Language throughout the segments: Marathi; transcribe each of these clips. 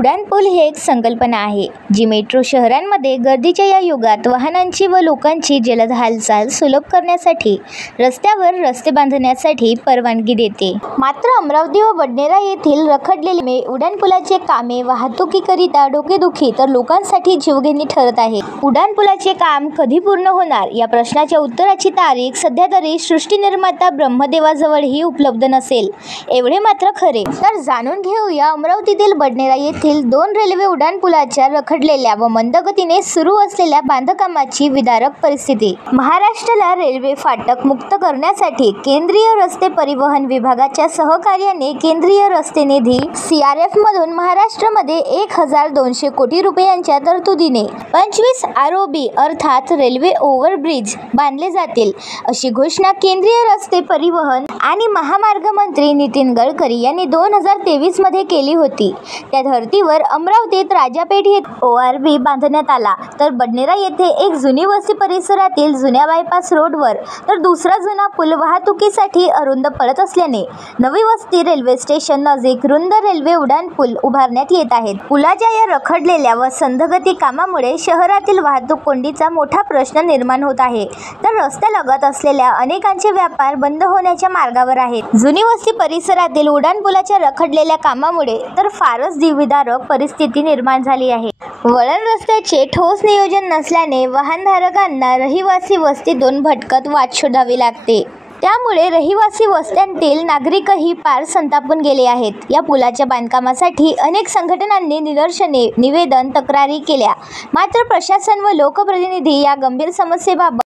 उड्डाणपूल ही एक संकल्पना आहे जी मेट्रो शहरांमध्ये गर्दीच्या या युगात वाहनांची व लोकांची जलद हालचाल सुलभ करण्यासाठी रस्त्यावर रस्ते बांधण्यासाठी परवानगी देते। मात्र अमरावती व बडनेरा येथील रखडलेले उड्डाणपुलाचे कामे वाहतुकीकरिता डोकेदुखी तर लोकांसाठी जीवघेणी ठरत आहे। उड्डाणपुलाचे काम कधी पूर्ण होणार या प्रश्नाच्या उत्तराची तारीख सध्या तरी सृष्टीनिर्माता ब्रह्मदेवाजवळही उपलब्ध नसेल एवढे मात्र खरे। तर जाणून घेऊया अमरावतीतील बडनेरा येथील 2 रेल्वे उड्डाणपुलाच्या रखडलेल्या व मंदगतीने सुरू असलेल्या बांधकामाची विदारक परिस्थिती। महाराष्ट्राला रेल्वे फाटक मुक्त करण्यासाठी केंद्रीय रस्ते परिवहन विभागाच्या सहकार्याने केंद्रीय रस्ते निधी CRF मधून महाराष्ट्रामध्ये 1200 कोटी रुपयांच्या तरतुदीने 25 ROB अर्थात रेल्वे ओव्हरब्रिज बांधले जातील अशी घोषणा केंद्रीय रस्ते परिवहन आणि महामार्ग मंत्री नितीन गडकरी यांनी 2023 मध्ये केली होती। त्या धर्तीवर अमरावतीत राजापेठ येथे ORB बांधण्यात आला तर बडनेरा येथे एक जुनी वस्ती परिसरातील जुन्या बायपास रोडवर तर दुसरा जुना पूल वाहतुकीसाठी अरुंद पडत असल्याने नवी वस्ती रेल्वे स्टेशन नजीक रुंद रेल्वे उड्डाणपूल उभारण्यात येत आहेत। पुलाच्या या रखडलेल्या व संथगती कामामुळे शहरातील वाहतूक कोंडीचा मोठा प्रश्न निर्माण होत आहे तर रस्त्यालगत असलेल्या अनेकांचे व्यापार बंद होण्याच्या मार्गावर आहेत। जुनी वस्ती परिसरातील उड्डाणपुलाच्या रखडलेल्या कामामुळे तर फारच विदारक परिस्थिती निर्माण झाली आहे। वळण रस्त्याचे ठोस नियोजन नसल्याने वाहनधारकांना रहिवासी वस्तीतून भटकत वाट शोधावी लागते। त्यामुळे रहिवासी वस्त्यांतील नागरिकही पार संतापून गेले आहेत। या पुलाच्या बांधकामासाठी अनेक संघटनांनी निदर्शने, निवेदन, तक्रारी केल्या मात्र प्रशासन व लोकप्रतिनिधी या गंभीर समस्येबाबत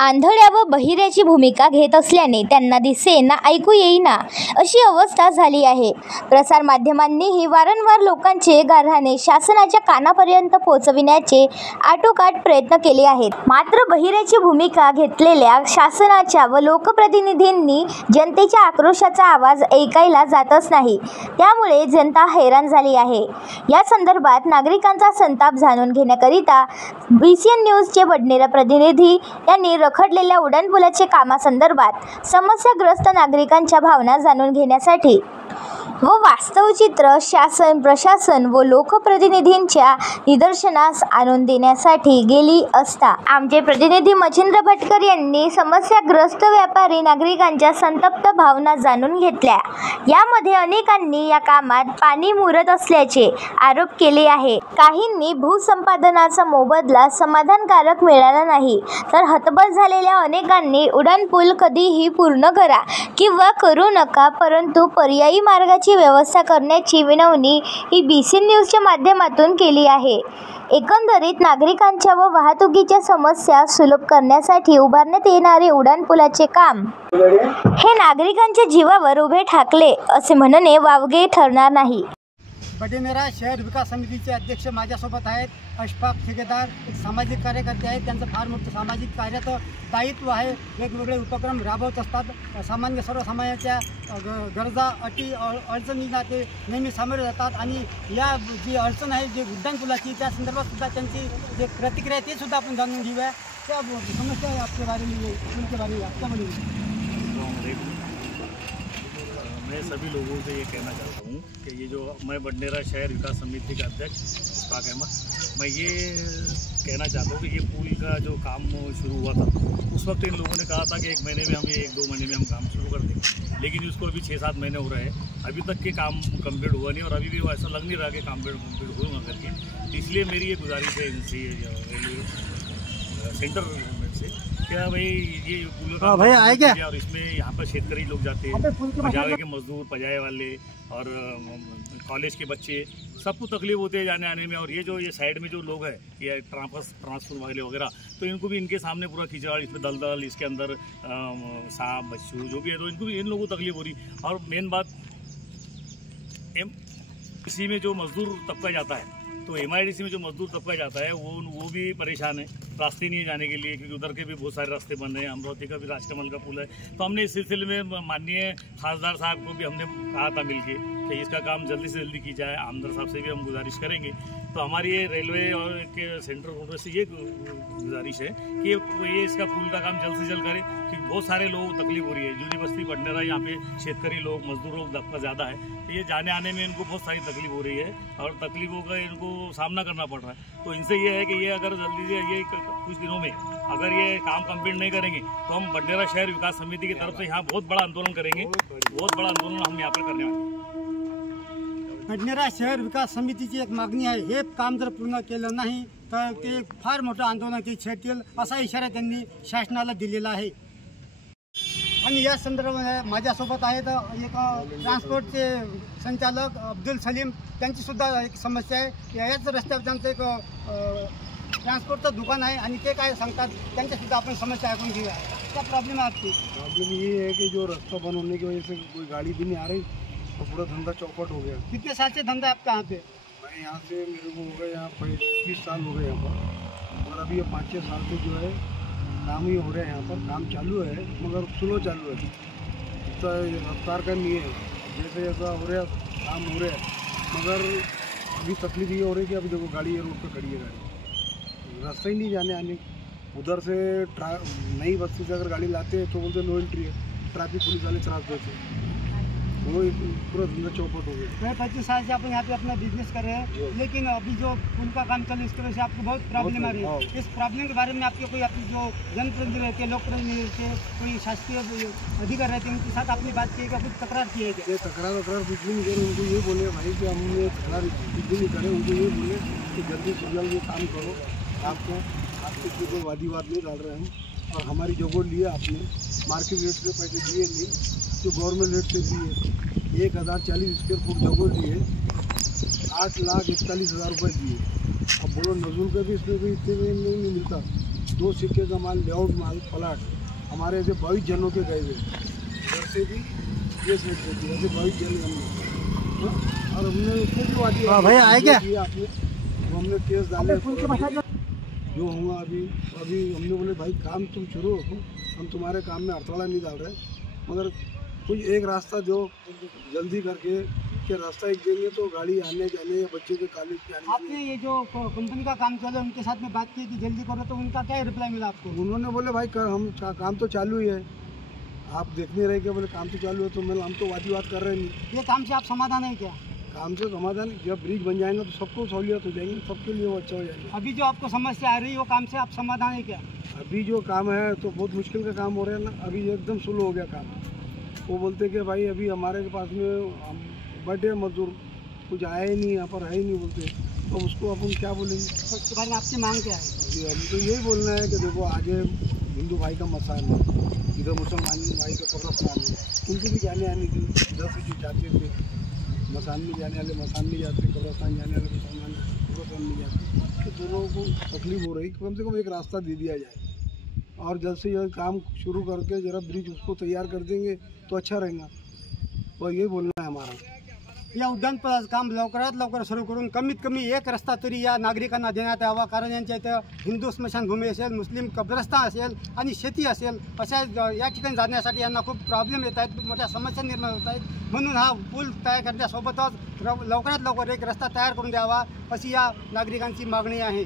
आंधळ्या व बहिऱ्याची भूमिका घेत असल्याने त्यांना दिसे ना ऐकू येईना अशी अवस्था झाली आहे। प्रसार माध्यमांनीही वारंवार लोकांचे गाऱ्हाणे शासनाच्या कानापर्यंत पोहोचविण्याचे आटोकाट प्रयत्न केले आहेत मात्र बहिऱ्याची भूमिका घेतलेल्या शासनाच्या व लोकप्रतिनिधींनी जनतेच्या आक्रोशाचा आवाज ऐकायला जातच नाही। त्यामुळे जनता हैराण झाली आहे। या संदर्भात नागरिकांचा संताप जाणून घेण्याकरिता BCN न्यूजचे बडनेरा प्रतिनिधी यांनी रखडलेल्या उड्डाणपुलाचे कामासंदर्भात समस्याग्रस्त नागरिकांच्या भावना जाणून घेण्यासाठी व वास्तव चित्र शासन, प्रशासन व लोकप्रतिनिधींच्या निदर्शनास आणून देण्यासाठी गेली असता आमचे प्रतिनिधी मच्छिंद्र भटकर यांनी समस्याग्रस्त व्यापारी नागरिकांच्या संतप्त भावना जाणून घेतल्या। यामध्ये अनेकांनी या कामात पाणी मुरत असल्याचे आरोप केले आहे। काहींनी भूसंपादनाचा मोबदला समाधानकारक मिळाला नाही तर हतबल झालेल्या अनेकांनी उड्डाणपूल कधीही पूर्ण करा किंवा करू नका परंतु पर्यायी मार्गाची व्यवस्था करण्याची विनवणी ही BCN न्यूजच्या माध्यमातून केली आहे। एकंदरीत नागरिकांच्या व वाहतुकीच्या समस्या सुलभ करण्यासाठी उभारण्यात येणारे उड्डाणपुलाचे काम हे नागरिकांच्या जीवावर उभे ठाकले असे म्हणणे वावगे ठरणार नाही। बडनेरा शहर विकास समितीचे अध्यक्ष माझ्यासोबत आहेत अशफाक ठेकेदार, एक सामाजिक कार्यकर्ते आहेत। त्यांचं फार मोठं सामाजिक कार्याचं दायित्व आहे। वेगवेगळे उपक्रम राबवत असतात। सामान्य सर्वसामान्यांच्या गरजा, अटी, अडचणींना ते नेहमी सामोरे जातात आणि या जी अडचण आहे जी उड्डाणपुलाची त्या संदर्भात सुद्धा त्यांची जे प्रतिक्रिया ते सुद्धा आपण जाणून घेऊया। त्या समस्या आपके बारे में उनके बारे में आपका मैं सभी लोगों से ये कहना चाहता हूँ कि ये जो मैं बडनेरा शहर विकास समिति का अध्यक्ष इस्फाक अहमद, मैं ये कहना चाहता हूँ कि ये पुल का जो काम शुरू हुआ था उस वक्त इन लोगों ने कहा था कि 1 महीने में हम 1-2 महीने में हम काम शुरू कर देंगे, लेकिन इसको अभी 7-8 महीने हो रहे हैं, अभी तक के काम कंप्लीट हुआ नहीं और अभी भी ऐसा लग नहीं रहा कि काम कंप्लीट होगा करके। इसलिए मेरी ये गुजारिश है इनसे, सेंटर गवर्नमेंट से, क्या भाई ये पुल का भाई आए क्या और इसमें यहाँ पर शेतकरी लोग जाते हैं, पजावे के मजदूर, पजाए वाले और कॉलेज के बच्चे, सबको तकलीफ होती है जाने आने में। और ये जो ये साइड में जो लोग हैं ये ट्रांसफर वाले वगैरह, तो इनको भी इनके सामने पूरा खिंचाड़, इसमें दलदल, इसके अंदर सांप बच्चू जो भी है तो इनको भी इन लोगों को तकलीफ हो रही। और मेन बात इसी में जो मजदूर तबका जाता है तो MIDC में जो मजदूर तबका जाता है वो भी परेशान है, रास्ते नहीं जाने के लिए क्योंकि उधर के भी बहुत सारे रास्ते बंद हैं। अमरावती का भी राजकमल का पुल है। तो हमने इस सिलसिले में माननीय खासदार साहब को भी हमने कहा था मिलके कि इसका काम जल्दी से जल्दी की जाए। आमदार साहब से भी हम गुजारिश करेंगे। तो हमारी ये रेलवे और के सेंट्रल गवर्नमेंट से ये गुजारिश है कि ये इसका पुल का काम जल्द से जल्द करे, क्योंकि बहुत सारे लोग तकलीफ हो रही है। जूनी बस्ती बडनेरा यहाँ पे शेतकरी लोग, मजदूर लोग दबका ज़्यादा है, तो ये जाने आने में इनको बहुत सारी तकलीफ हो रही है और तकलीफों का इनको सामना करना पड़ रहा है। तो इनसे ये है कि ये अगर जल्दी से ये कुछ दिनों में अगर ये काम कंप्लीट नहीं करेंगे तो हम बडनेरा शहर विकास समिति की तरफ से यहाँ बहुत बड़ा आंदोलन करेंगे। बहुत बड़ा आंदोलन हम यहाँ पर करने वाले हैं। बडनेरा शहर विकास समितीची एक मागणी आहे, हे काम जर पूर्ण केलं नाही तर ते फार मोठं आंदोलन ते छेडतील असा इशारा त्यांनी शासनाला दिलेला आहे। आणि या संदर्भात माझ्यासोबत आहेत एक ट्रान्सपोर्टचे संचालक अब्दुल सलीम, त्यांची सुद्धा एक समस्या आहे। याच रस्त्यावर त्यांचं एक ट्रांसपोर्टचं दुकान आहे आणि ते काय सांगतात त्यांच्या सुद्धा आपण समस्या ऐकून घेऊया। क्या प्रॉब्लम है आपकी? प्रॉब्लम ये है कि जो रास्ता बंद होने की वजह से कोई गाड़ी भी नहीं आ रही और पूरा धंधा चौपट हो गया। कितने साल से धंधा है आपका यहाँ पे? मैं यहाँ से मेरे को हो गए यहाँ 25 साल हो गए यहाँ पर, और अभी ये 5-6 साल से जो है काम ही हो रहा है। यहाँ पर काम चालू है मगर स्लो चालू है, इतना रफ्तार का नहीं है। जैसे जैसा हो रहा है काम हो रहा है, मगर अभी तकलीफ ये हो रही है कि अभी देखो गाड़ी ये रोड पर खड़ी है, गाड़ी रास्ता ही नहीं जाने आने। उधर से नई बस्ती से अगर गाड़ी लाते हैं तो बोलते नो एंट्री है, ट्रैफिक पुलिस वाले त्रास देते हैं, वो पूरा धंधा चौपट हो गया। मैं 25 साल से अपन यहाँ पे अपना बिजनेस कर रहे हैं, लेकिन अभी जो पुल का काम चल इसकी वजह से आपको बहुत प्रॉब्लम आ रही है। इस प्रॉब्लम के बारे में आपके कोई अपनी जो जनप्रतिनिधि रहते हैं, लोक प्रतिनिधि रहते हैं, कोई शासकीय अधिकारी रहते हैं, उनके साथ आपने बात की क्या, कुछ तकरार की है क्या? ये तकरार कुछ भी नहीं करे। उनको ये बोले भाई कि हमने तकरार कुछ भी नहीं करे। उनको ये बोले कि जल्दी से जल्द ये काम करो, आपके कोई वादी वाद नहीं डाल रहे हम, और हमारी जगह लिए आपने मार्केट रेट से पैसे दिए नहीं, तो गवर्नमेंट रेट से दिए 1040 स्क्वायर फुट जगह दिए 8,41,000 रुपये दिए। अब बोलो नजूल का भी इसमें भी इतने में नहीं मिलता। 2 सिक्के का माल, लेआउट माल, प्लाट हमारे ऐसे 22 जनों के गए हुए, घर से भी ये सेट देती है, ऐसे 22 जन हमने, और हमने उसमें भी वादी भैया आए क्या आपने, तो हमने केस डाले जो हुआ। अभी हमने बोले भाई काम तुम शुरू रखो, हम तुम्हारे काम में अड़थड़ा नहीं डाल रहे, मगर कोई एक रास्ता दो जल्दी करके, कि रास्ता एक देंगे तो गाड़ी आने जाने या बच्चे के कॉलेज के आने। आपने ये जो कंपनी का काम चल रहा है उनके साथ में बात की कि जल्दी करो, तो उनका क्या रिप्लाई मिला आपको? उन्होंने बोले भाई हम काम तो चालू ही है, आप देखने रहे क्या, बोले काम तो चालू है, तो मैं हम तो वादी बात कर रहे नहीं। ये काम से आप समाधान है क्या? काम से समाधान, जब ब्रिज बन जाएगा तो सबको सहूलियत हो जाएगी, सबके लिए वो अच्छा हो जाएगा। अभी जो आपको समस्या आ रही है वो काम से आप समाधान है क्या? अभी जो काम है तो बहुत मुश्किल का काम हो रहा है ना, अभी एकदम स्लो हो गया काम। वो बोलते कि भाई अभी हमारे के पास में बैठे मजदूर कुछ आया ही नहीं, यहाँ पर है ही नहीं बोलते, तो उसको अपन क्या बोलेंगे? उसके बारे में आपकी मांग क्या है? अभी हम तो यही बोलना है कि देखो आगे हिंदू भाई का मसान है, इधर मुसलमान भाई का कब्रस्तान है, उनके भी जाने आने की इधर से जो जाते थे मसान में जाने वाले मसान में जाते, कब्रस्तान जाने वाले मुसलमान कब्रस्तान में जाते, तो दोनों को तकलीफ हो रही। कम से कम एक रास्ता दे दिया जाए और जल्द से जल्द काम शुरू करके जरा ब्रिज उसको तैयार कर देंगे तो अच्छा रहेगा। और ये बोलना है हमारा। या उड्डाणपुलाचं काम लवकरात लवकर सुरू करून कमीत कमी एक रस्ता तरी या नागरिकांना देण्यात यावा, कारण यांच्या इथं हिंदू स्मशानभूमी असेल, मुस्लिम कब्रस्तान असेल आणि शेती असेल, अशा या ठिकाणी जाण्यासाठी यांना खूप प्रॉब्लेम येत आहेत, खूप मोठ्या समस्या निर्माण होत आहेत। म्हणून हा पूल तयार करण्यासोबतच लवकरात लवकर एक रस्ता तयार करून द्यावा अशी या नागरिकांची मागणी आहे।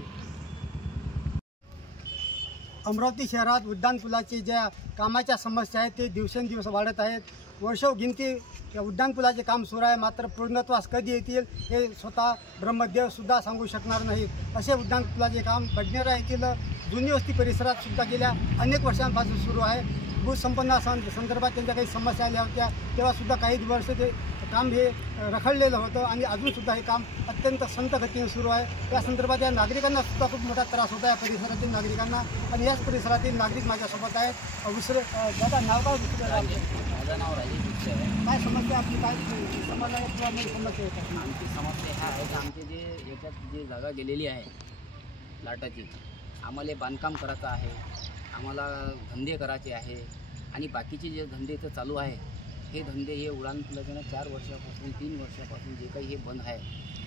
अमरावती शहरात उड्डाणपुलाची ज्या कामाच्या समस्या आहेत ते दिवसेंदिवस वाढत आहेत। वर्षोगिनती या उड्डाणपुलाचे काम सुरू आहे, मात्र पूर्णत्वास कधी येतील हे स्वतः ब्रह्मदेवसुद्धा सांगू शकणार नाहीत। असे उड्डाणपुलाचे काम बडनेरा येथील जुनी वस्ती परिसरात सुद्धा गेल्या अनेक वर्षांपासून सुरू आहे। भूसंपन्ना संदर्भात त्यांच्या काही समस्या आल्या होत्या, तेव्हासुद्धा काही वर्ष ते काम हे रखडलेलं होतं आणि अजूनसुद्धा हे काम अत्यंत संत गतीने सुरू आहे। त्या संदर्भात या नागरिकांना सुद्धा खूप मोठा त्रास होता, या परिसरातील नागरिकांना, आणि याच परिसरातील नागरिक माझ्यासोबत आहेत। दादा नाव काय? माझं नाव राजेश गुप्ते आहे। काय समस्या आपली, काय समाजामध्ये समस्या येतात? आमची समस्या ह्या आहे की आमचे जे याच्यात जे जागा गेलेली आहे लाटाची, आम्हाला बांधकाम करायचं आहे, आम्हाला धंदे करायचे आहे, आणि बाकीचे जे धंदे इथं चालू आहे हे धंदे हे उड्डाणपुलाच्या 4 वर्षापासून 3 वर्षापासून जे काही हे बंद आहे,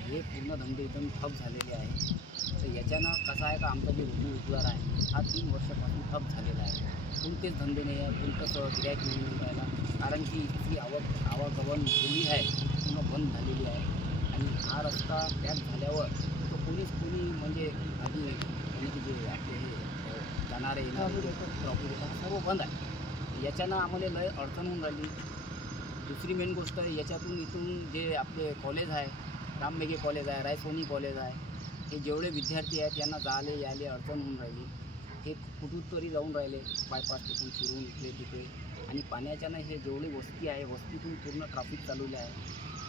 हे पूर्ण धंदे एकदम ठप झालेले आहे। तर याच्यानं कसं आहे का आमचा जे रोजगार आहे हा 3 वर्षापासून ठप झालेला आहे. कोणतेच धंदे नाही आहे, कोणतंच गिऱ्हाईक नाही मिळून राहिला, कारण की इथली आवागमन बोली आहे पूर्ण बंद झालेली आहे. आणि हा रस्ता पॅक झाल्यावर तो कोणी म्हणजे आधी म्हणजे जे आपले हे जाणारे येणारे प्रॉपर्टी सर्व बंद आहे. याच्यानं आम्हाला लय अडचण होऊन राहिली. दुसरी मेन गोष्ट याच्यातून इथून जे आपले कॉलेज आहे, राममेघे कॉलेज आहे, रायसोनी कॉलेज आहे, हे जेवढे विद्यार्थी आहेत यांना जाले याले अडचण होऊन राहिली. हे कुठून तरी जाऊन राहिले बायपास तिथून फिरून इकडे तिकडे. आणि पाण्याच्यानं हे जेवढी वस्ती आहे वस्तीतून पूर्ण ट्रॅफिक चालवलं आहे.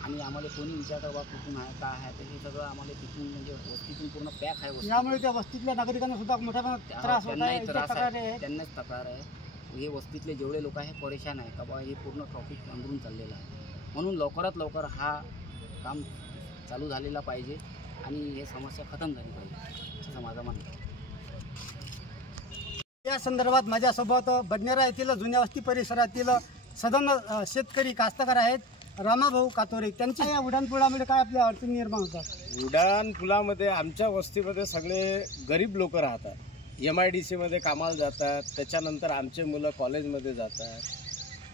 आणि आम्हाला कोणी विचारतं बा कुठून आहे काय आहे, तर हे सगळं आम्हाला तिथून म्हणजे वस्तीतून पूर्ण पॅक आहे वस्ती. यामुळे त्या वस्तीतल्या नागरिकांना सुद्धा मोठ्या त्रास होत आहे. त्रास आहे, त्यांनाच तक्रार आहे. हे वस्तीतले जेवढे लोक आहे परेशान आहे का बा हे पूर्ण ट्रॅफिक अंदरून चाललेलं आहे. म्हणून लवकरात लवकर हा काम चालू झालेला पाहिजे आणि हे समस्या खतम झाली पाहिजे असं माझं म्हणणं आहे. या संदर्भात माझ्यासोबत बडनेरा येथील जुन्या वस्ती परिसरातील सदन शेतकरी कास्तकार आहेत रामाभाऊ कातोरे. त्यांच्या या उड्डाणपुलामुळे काय आपल्या अडचणी निर्माण होतात? उड्डाणपुलामध्ये आमच्या वस्तीमध्ये सगळे गरीब लोक राहतात. MIDCमध्ये कामाला जातात, त्याच्यानंतर आमचे मुलं कॉलेजमध्ये जातात.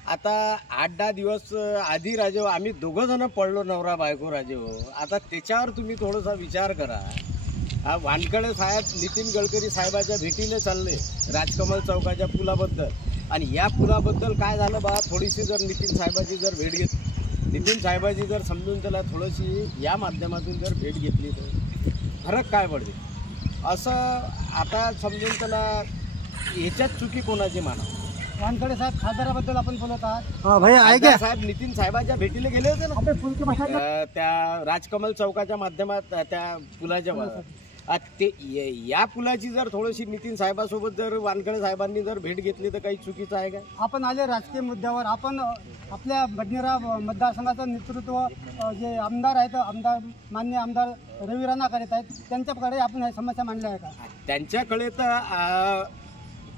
आता 8-10 दिवस आधी राजेहो आम्ही दोघंजणं पडलो नवरा बायको राजेहो. आता त्याच्यावर तुम्ही थोडासा विचार करा. हा वानकडे साहेब नितीन गडकरी साहेबाच्या भेटीने चालले राजकमल चौकाच्या पुलाबद्दल. आणि या पुलाबद्दल काय झालं बा, थोडीशी जर नितीन साहेबाची जर भेट घेतली, नितीन साहेबाची जर समजून त्याला थोडीशी या माध्यमातून जर भेट घेतली तर फरक काय पडते असं आता समजून त्याला ह्याच्यात चुकी कोणाची माना. वानखडे साहेब खासदाराबद्दल आपण बोलत आहात. खासदार साहेब नितीन साहेबाच्या भेटीला गेले होते ना त्या राजकमल चौकाच्या माध्यमात त्या पुलाच्या ते या पुलाची जर थोडीशी नितीन साहेबासोबत जर वानखडे साहेबांनी जर भेट घेतली तर काही चुकीचं आहे का? आपण आले राजकीय मुद्द्यावर. आपण आपल्या बडनेरा मतदारसंघाचं नेतृत्व जे आमदार आहेत, माननीय आमदार रवी राणा करीत आहेत, त्यांच्याकडे आपण ही समस्या मांडल्या आहे का?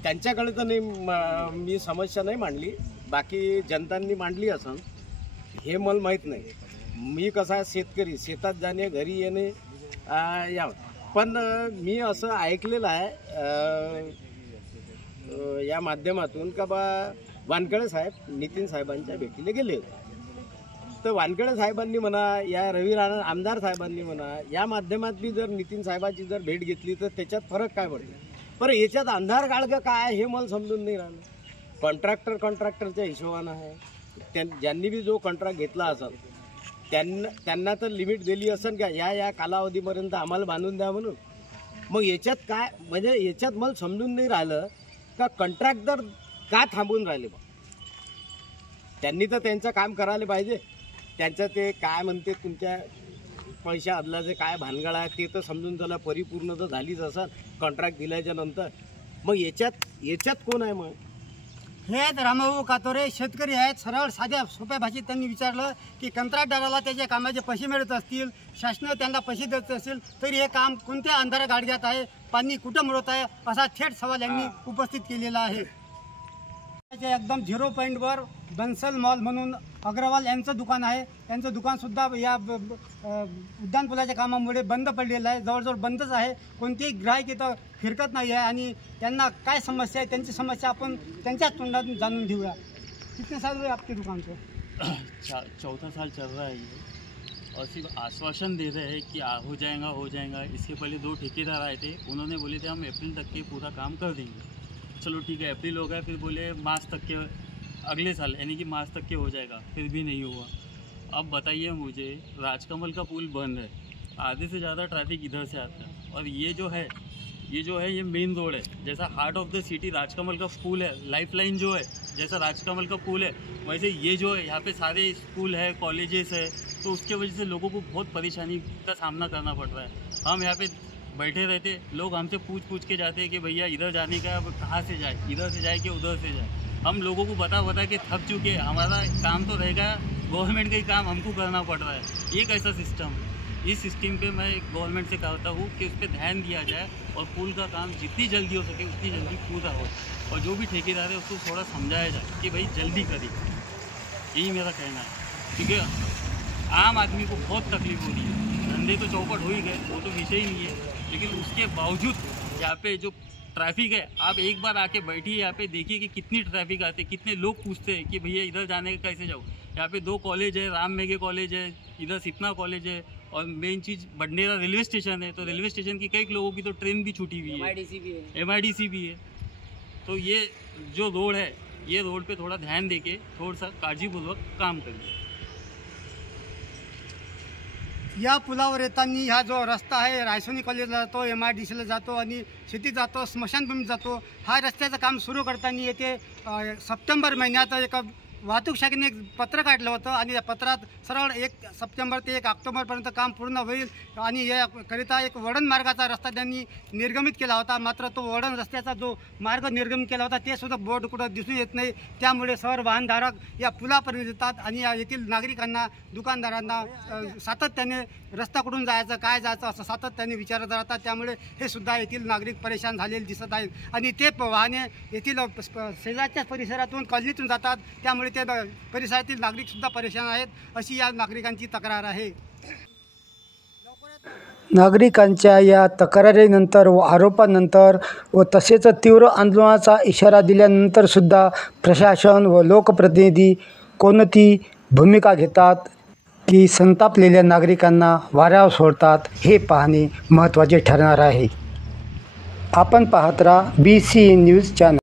त्यांच्याकडे तर नाही, मी समस्या नाही मांडली. बाकी जनतांनी मांडली असं हे मला माहीत नाही. मी कसा शेतकरी, शेतात जाणे घरी येणे या. पण मी असं ऐकलेलं आहे या माध्यमातून का बा वानखडे साहेब नितीन साहेबांच्या भेटीला गेले होते. तर वानखडे साहेबांनी म्हणा या रवी राणा आमदार साहेबांनी म्हणा या माध्यमातली जर नितीन साहेबाची जर भेट घेतली तर त्याच्यात फरक काय पडतो? पण याच्यात अंधार गाळगं काय आहे हे मला समजून नाही राहिलं. कॉन्ट्रॅक्टरच्या हिशोबानं आहे. ज्यांनी बी जो कॉन्ट्रॅक्ट घेतला असेल त्यांना तर लिमिट दिली असेल का या कालावधीपर्यंत आम्हाला बांधून द्या म्हणून. मग याच्यात काय म्हणजे याच्यात मला समजून नाही राहिलं का कॉन्ट्रॅक्टर का थांबून राहिले बा. त्यांनी तर त्यांचं काम करायला पाहिजे. त्यांचं ते काय म्हणते तुमच्या पैशा अदलाचे काय भानगड आहे ते तर समजून त्याला परिपूर्ण तर झालीच असेल कॉन्ट्रॅक्ट दिल्याच्या नंतर. मग याच्यात कोण आहे? मग हे आहेत रामाभाऊ कातोरे, शेतकरी आहेत. सरळ साध्या सोप्या भाषेत त्यांनी विचारलं की कंत्राटदाराला त्याच्या कामाचे पैसे मिळत असतील, शासन त्यांना पैसे देत असेल तरी हे काम कोणत्या अंधारा गाडग्यात आहे, पाणी कुठं मिळत आहे, असा थेट सवाल यांनी उपस्थित केलेला आहे. एकदम 0 पॉईंटवर बन्सल मॉल म्हणून अग्रवाल यांचं दुकान आहे. त्यांचं दुकानसुद्धा या उड्डाणपुलाच्या कामामुळे बंद पडलेलं आहे. जवळजवळ बंदच आहे. कोणतेही ग्राहक इथं फिरकत नाही आहे. आणि त्यांना काय समस्या आहे त्यांची समस्या आपण त्यांच्याच तोंडातून जाणून घेऊया. कितने साल हुए आपके दुकान को? 4 साल चल रहा है ये, और सिर्फ आश्वासन दे रहे हैं कि हो जाएगा. इसके पहले 2 ठेकेदार आए थे, उन्होंने बोले थे हम अप्रैल तक के पूरा काम कर देंगे. चलो ठीक है, अप्रैल हो गया. फिर बोले मार्च तक के, अगले साल यानी कि मार्च तक के हो जाएगा. फिर भी नहीं हुआ. अब बताइए मुझे, राजकमल का पुल बंद है, आधे से ज़्यादा ट्रैफिक इधर से आता है. और ये जो है ये मेन रोड है. जैसा heart of the city Rajkamal का पुल है, लाइफलाइन जो है जैसा राजकमल का पुल है, वैसे ये जो है यहाँ पे सारे स्कूल है, कॉलेजेस है. तो उसके वजह से लोगों को बहुत परेशानी का सामना करना पड़ रहा है. हम यहाँ पे बैठे रहते, लोग हमसे पूछ के जाते हैं कि भैया इधर जाने का अब कहाँ से जाए, इधर से जाए कि उधर से जाए. हम लोगों को बता के थक चुके हैं. हमारा काम तो रहेगा, गवर्नमेंट का ही काम हमको करना पड़ रहा है. ये कैसा सिस्टम है? इस सिस्टम पे मैं गवर्नमेंट से कहता हूँ कि उस पर ध्यान दिया जाए और पुल का काम जितनी जल्दी हो सके उतनी जल्दी पूरा हो. और जो भी ठेकेदार है उसको थोड़ा समझाया जाए कि भाई जल्दी करिए. यही मेरा कहना है, क्योंकि आम आदमी को बहुत तकलीफ हो रही है. धंधे तो चौपट हो ही गए, वो तो विषय ही नहीं है, लेकिन उसके बावजूद यहाँ पे जो ट्रैफिक है, आप एक बार आके बैठिए यहाँ पे, देखिए कि कितनी ट्रैफिक आती है, कितने लोग पूछते हैं कि भैया इधर जाने का कैसे जाऊँ। यहाँ पे 2 कॉलेज है, राम मेघे कॉलेज है, इधर सिपना कॉलेज है, और मेन चीज़ बडनेरा रेलवे स्टेशन है। तो रेलवे स्टेशन की कई लोगों की तो ट्रेन भी छूटी हुई है, MIDC भी है। तो ये जो रोड है, ये रोड पे थोड़ा ध्यान देके थोड़ा सा काळजीपूर्वक काम करिए। या पुलावर येताना हा जो रस्ता आहे रायसोनी कॉलेजला जातो, MIDCला जातो आणि शेतीत जातो, स्मशानभूमीत जातो, हा रस्त्याचं काम सुरू करताना येते सप्टेंबर महिन्यात एक वाहतूक शाखेने एक पत्र काढलं होतं आणि या पत्रात सरळ 1 सप्टेंबर ते 1 ऑक्टोबरपर्यंत काम पूर्ण होईल आणि याकरिता एक वळण मार्गाचा रस्ता त्यांनी निर्गमित केला होता। मात्र तो वळण रस्त्याचा जो मार्ग निर्गमित केला होता ते सुद्धा बोर्ड कुठं दिसून येत नाही। त्यामुळे सर्व वाहनधारक या पुलापर्यंत येतात आणि येथील नागरिकांना, दुकानदारांना सातत्याने रस्ता कुठून जायचं, काय जायचं असं सातत्याने विचारत राहतात। त्यामुळे हे सुद्धा येथील नागरिक परेशान झालेले दिसत आहेत आणि ते वाहने येथील शेजारच्या परिसरातून कॉलनीतून जातात, त्यामुळे ते परिसरातील नागरिकसुद्धा परेशान आहेत, अशी या नागरिकांची तक्रार आहे। नागरिकांच्या या तक्रारीनंतर व आरोपानंतर व तसेच तीव्र आंदोलनाचा इशारा दिल्यानंतर सुद्धा प्रशासन व लोकप्रतिनिधी कोणती भूमिका घेतात की संतापलेल्या नागरिकांना वाऱ्यावर सोडतात हे पाहणे महत्त्वाचे ठरणार आहे। आपण पाहत राहा BCN न्यूज चॅनल।